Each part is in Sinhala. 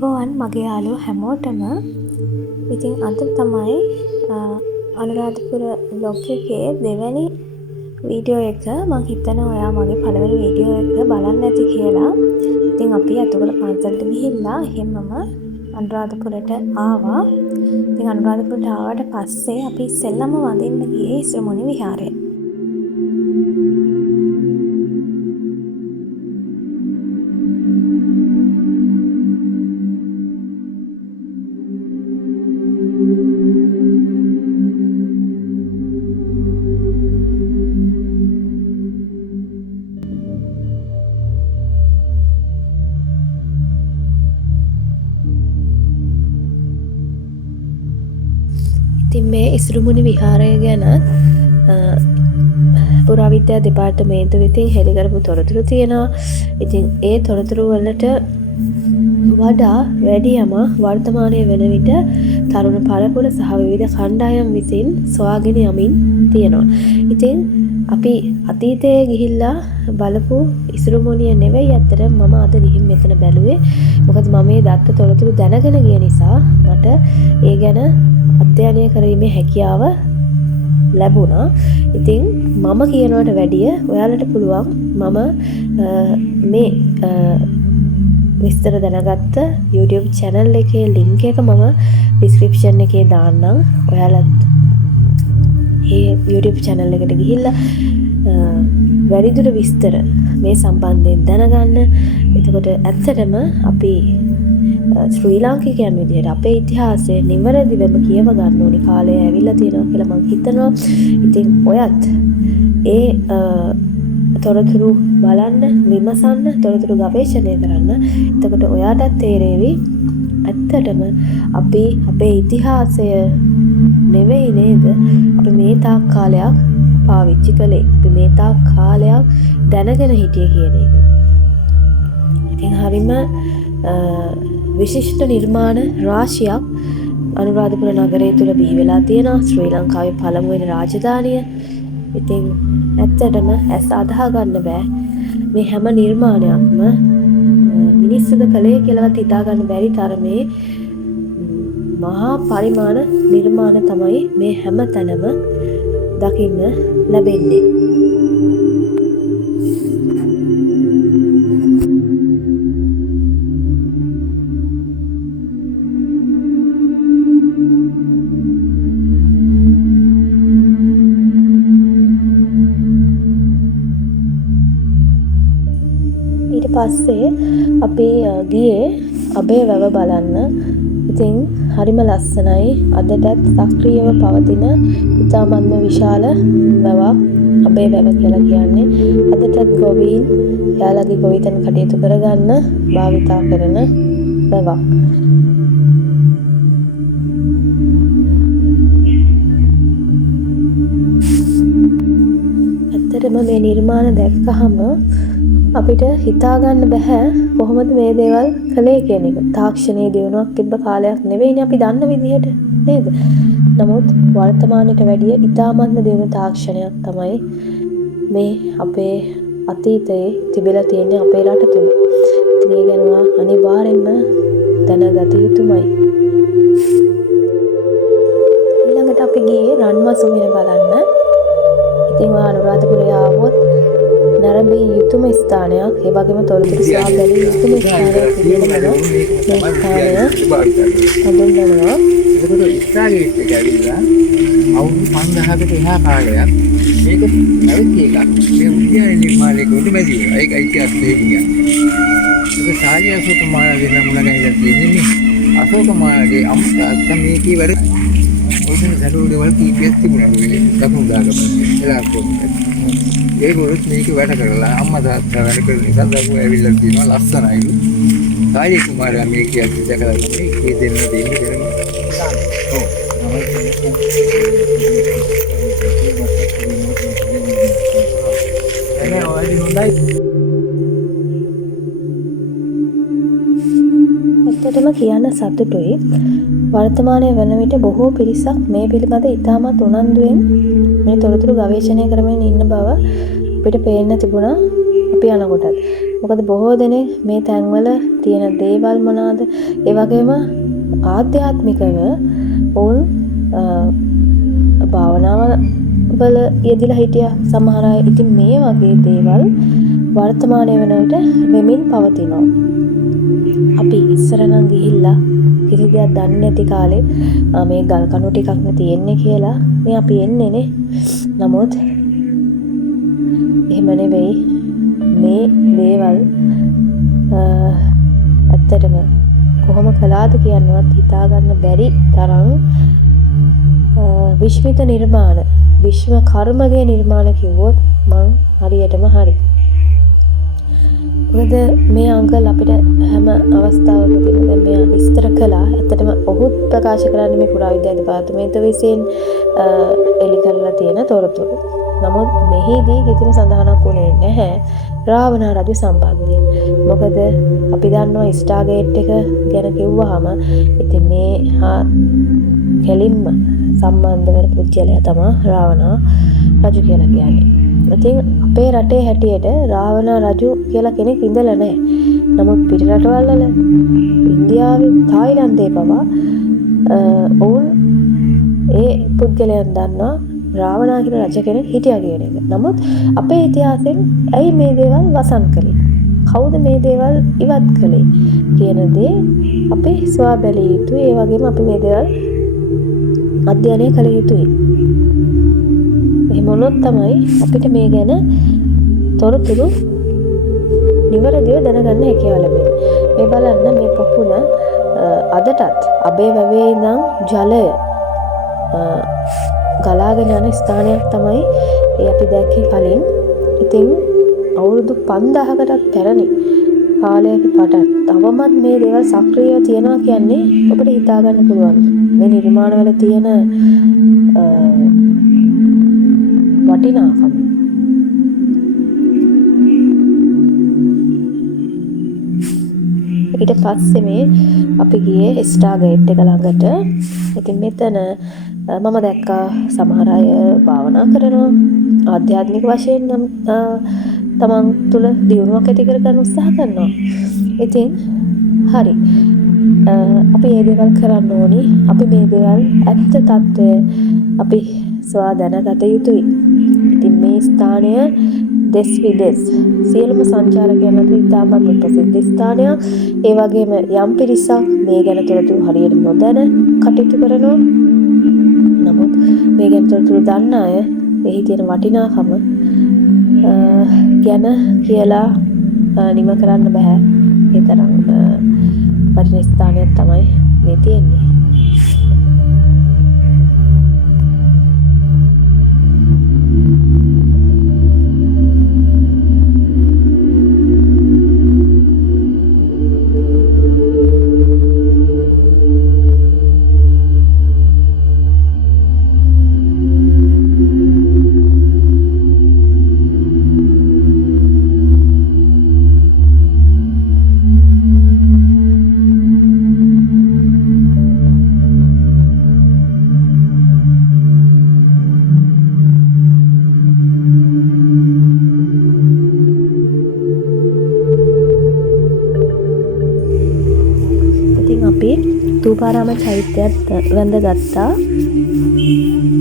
අයිබෝවන් මගේ යාළුවෝ හැමෝටම. ඉතින් අද තමයි අනුරාධපුර බ්ලොග් එකේ දෙවැනි වීඩියෝ එක. මම හිතනවා ඔයා මගේ පළවෙනි වීඩියෝ එක බලන්න ඇති කියලා. ඉතින් අපි අතගොල්ල පන්සලට ගිහිල්ලා එහෙමම අනුරාධපුරට ආවා. ඉතින් අනුරාධපුරට ආවට පස්සේ අපි ඉස්සෙල්ලම වඳින්න ගියේ ඉස්රමුණි විහාරය. ඉතින් මේ ඉස්රුමුණි විහාරය ගැන පුරාවිද්‍යා දෙපාර්තමේන්තුව විසින් හෙළි කරපු තොරතුරු තියෙනවා. ඉතින් ඒ තොරතුරු වලට වඩා වැඩියම වර්තමානයේ වෙන විට තරුණ පරපුර සහ විවිධ කණ්ඩායම් විසින් සොයාගෙන යමින් තියෙනවා. ඉතින් අපි අතීතයේ ගිහිල්ලා බලපු ඉස්රුමුණිය නෙවෙයි අතට මම අද ගිහින් මෙතන බැලුවේ. මොකද මම මේ දත්ත තොරතුරු දැනගෙන ගිය නිසා මට ඒ ගැන අධ්‍යයනය කිරීමේ හැකියාව ලැබුණා. ඉතින් මම කියනවට වැඩිය ඔයාලට පුළුවන් මම මේ විස්තර දැනගත්ත YouTube channel එකේ link එක මම description එකේ දාන්නම්. ඔයාලත් ඒ YouTube channel එකට ගිහිල්ලා වැඩිදුර විස්තර මේ සම්බන්ධයෙන් දැනගන්න. එතකොට ඇත්තටම අපි ශ්‍රී ලාංකිකයන් විදිහට අපේ ඉතිහාසය නිවැරදිවම කියව ගන්න ඕනි කාලය ඇවිල්ලා තියෙනවා කියලා මම හිතනවා. ඉතින් ඔයත් ඒ තොරතුරු බලන්න, විමසන්න, තොරතුරු ගවේෂණය කරන්න. එතකොට ඔයාටත් තේරෙවි ඇත්තටම අපි අපේ ඉතිහාසය නෙවෙයි නේද අපි මේ තාක් කාලයක් පාවිච්චි කළේ. අපි මේ තාක් කාලයක් දැනගෙන හිටියේ කියන එක. ඉතින් හරිම විශිෂ්ට නිර්මාණ රාශියක් අනුරාධපුර නගරය තුළ බිහි වෙලා තියෙනවා. ශ්‍රී ලංකාවේ පළමුවෙනි රාජධානිය. ඉතින් ඇත්තටම ඇස් අදහා ගන්න බෑ මේ හැම නිර්මාණයක්ම මිනිස්සුද කළේ කියලාවත් හිතා ගන්න බැරි තරමේ මහා පරිමාණ නිර්මාණ තමයි මේ හැම තැනම දකින්න ලැබෙන්නේ. පස්සේ අපි ගියේ අබේ වැව බලන්න. ඉතින් හරිම ලස්සනයි. අදටත් සක්‍රියව පවතින ඉතාමත්ම විශාල වැවක් අබේ වැව කියලා කියන්නේ. අදටත් ගොවීන් යාළගේ ගොවිතැන් කටයුතු කරගන්න භාවිතා කරන වැවක්. ඇත්තටම මේ නිර්මාණ දැක්කහම අපිට හිතාගන්න බැහැ කොහොමද මේ දේවල් කළේ කියන එක. තාක්ෂණයේ දියුණුවක් තිබ්බ කාලයක් නෙවෙයිනේ අපි දන්න විදිහට නේද? නමුත් වර්තමානයට වැඩිය ඉතාමත්ම දියුණු තාක්ෂණයක් තමයි මේ අපේ අතීතයේ තිබිලා තියෙන්නේ අපේ රට තුල. ඉතින් ඒ ගැන අනිවාර්යෙන්ම දැනගත යුතුමයි. ඊළඟට අපි ගියේ රන්මසු වෙන බලන්න. ඉතින් අනුරාධපුරේ ආවොත් නරඹිය යුතුම ස්ථානයක්. ඒ වගේම තොරතුරු සහ බැලිය යුතුම ස්ථානයක් විදිහට මේ ස්ථානය හඳුන්වනවා. ඒකට ඉස්රායෙල් එක ඇවිල්ලා අවුරුදු 5000කට එහා කාලයක් මේක නැවති එකක්. මේ උද්‍යාන නිර්මාණය කොට බැදී. ඒක ඉතිහාසයේ කියන්නේ. ඒක සාලිය අශෝක මහරජා නම් මුලගැහිලා තියෙන්නේ. අශෝක මහරජාගේ අම්මා මේකේ වැඩ ඔතන සැලුවේ වල කීපයක් තිබුණා මේ දකුණු දාගපස්සේ. එලාකොට ඒගොල්ලොත් මේක වැඩ කරලා අම්මා තාත්තා වැඩ කරන නිසා දරුවෝ ඇවිල්ලා තියෙනවා ලස්සනයිලු. කාලේ කුමාරයා මේ කියන්නේ දැකලා මේ දෙන්න දෙන්න. ඔව්. එනේ ඔයදී හොඳයි. ඇත්තටම කියන්න සතුටුයි. වර්තමානයේ වන විට බොහෝ පිරිසක් මේ පිළිබඳ ඉතාමත් උනන්දුවෙන් මේ තොරතුරු ගවේෂණය කරමින් ඉන්න බව අපිට පේන්න තිබුණා. අපි යනකොටත්. මොකද බොහෝ දෙනෙක් මේ තැන්වල තියෙන දේවල් මොනවාද? ඒ වගේම ආධ්‍යාත්මිකව ඔවුන් භාවනාව වල යෙදিলা හිටියා සමහර අය. ඉතින් මේ වගේ දේවල් වර්තමානයේ වෙන විට වෙමින් පවතිනවා. අපි ඉස්සර නම් ගිහිල්ලා කිසි දෙයක් දන්නේ නැති කාලේ මේ ගල් කණු ටිකක් නේ තියෙන්නේ කියලා මේ අපි එන්නේ නේ. නමුත් එහෙම නෙවෙයි. මේ දේවල් ඇත්තටම කොහොම කළාද කියනවත් හිතා ගන්න බැරි තරම් විශ්මිත නිර්මාණ, විශ්ව කර්මගේ නිර්මාණ කිව්වොත් මං හරියටම හරි. මොකද මේ අංකල් අපිට හැම අවස්ථාවකදීම දැන් මෙයා විස්තර කළා. ඇත්තටම ඔහුත් ප්‍රකාශ කරන්නේ මේ පුරාවිද්‍යා දෙපාර්තමේන්තුව විසින් එලි කරලා තියෙන තොරතුරු. නමුත් මෙහිදී කිසිම සඳහනක් වුණේ නැහැ රාවණ රජු සම්බන්ධයෙන්. මොකද අපි දන්නවා ස්ටාර්ගේට් එක ගැන කිව්වහම ඉතින් මේ කෙලින්ම සම්බන්ධ වෙන පුද්ගලයා තමයි රාවණ රජු කියලා කියන්නේ. ඉතින් අපේ රටේ හැටියට රාවණ රජු කියලා කෙනෙක් ඉඳලා නැහැ. නමුත් පිට රටවල් වල ඉන්දියාවේ, තායිලන්තයේ පවා ඔවුන් ඒ පුද්ගලයන් දන්නවා රාවණා කියන රජ කෙනෙක් හිටියා කියන එක. නමුත් අපේ ඉතිහාසයෙන් ඇයි මේ දේවල් වසන් කළේ? කවුද මේ දේවල් ඉවත් කළේ කියන දේ අපි සොයා බැලිය යුතුයි. ඒ වගේම අපි මේ දේවල් අධ්‍යයනය කළ යුතුයි. එහෙම වුණොත් තමයි අපිට මේ ගැන තොරතුරු නිවැරදිව දැනගන්න හැකියාව ලැබෙන්නේ. මේ බලන්න මේ පොකුණ අදටත් අබේ වැවේ ඉඳන් ජලය ගලාගෙන යන ස්ථානයක් තමයි ඒ අපි දැක්කේ කලින්. ඉතින් අවුරුදු 5000කටත් පැරණි කාලයක පටන් තවමත් මේ දේවල් සක්‍රියව තියනවා කියන්නේ ඔබට හිතා ගන්න පුළුවන්. මේ නිර්මාණවල තියෙන වටිනාකම. ඊට පස්සේ මේ අපි ගියේ ස්ටාර්ගේට් එක ළඟට. ඉතින් මෙතන මම දැක්කා සමහර අය භාවනා කරනවා. ආධ්‍යාත්මික වශයෙන් නම් තමන් තුළ දියුණුවක් ඇති කරගන්න උත්සාහ කරනවා. ඉතින් හරි. අපි මේ දේවල් කරන්න ඕනි. අපි මේ දේවල් ඇත්ත తত্ত্বය අපි සොයා දැනගත යුතුයි. ඉතින් මේ ස්ථානය දෙස් විදෙස් සියලුම සංචාරකයන් අතර ඉතාමත් ප්‍රසිද්ධ ස්ථානයක්. ඒ වගේම යම් පිරිසක් මේ ගැන තොරතුරු හරියට නොදැන කටයුතු කරනවා. නමුත් මේ ගැන තොරතුරු දන්න අය එහි තියෙන වටිනාකම ගැන කියලා නිම කරන්න බෑ. ඒ තරම් වටින ස්ථානයක් තමයි මේ තියෙන්නේ. තූපාරාම චෛත්‍යයත් වැඳගත්තා.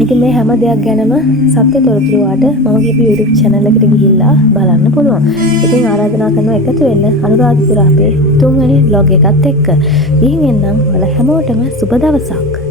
ඉතින් මේ හැම දෙයක් ගැනම සත්‍ය තොරතුරු වාට මම කියපු YouTube channel එකට ගිහිල්ලා බලන්න පුළුවන්. ඉතින් ආරාධනා කරනවා එකතු වෙන්න අනුරාධපුර අපේ 3 වෙනි vlog එකත් එක්ක. ගිහින් එන්නම්. ඔයාලා හැමෝටම සුබ දවසක්.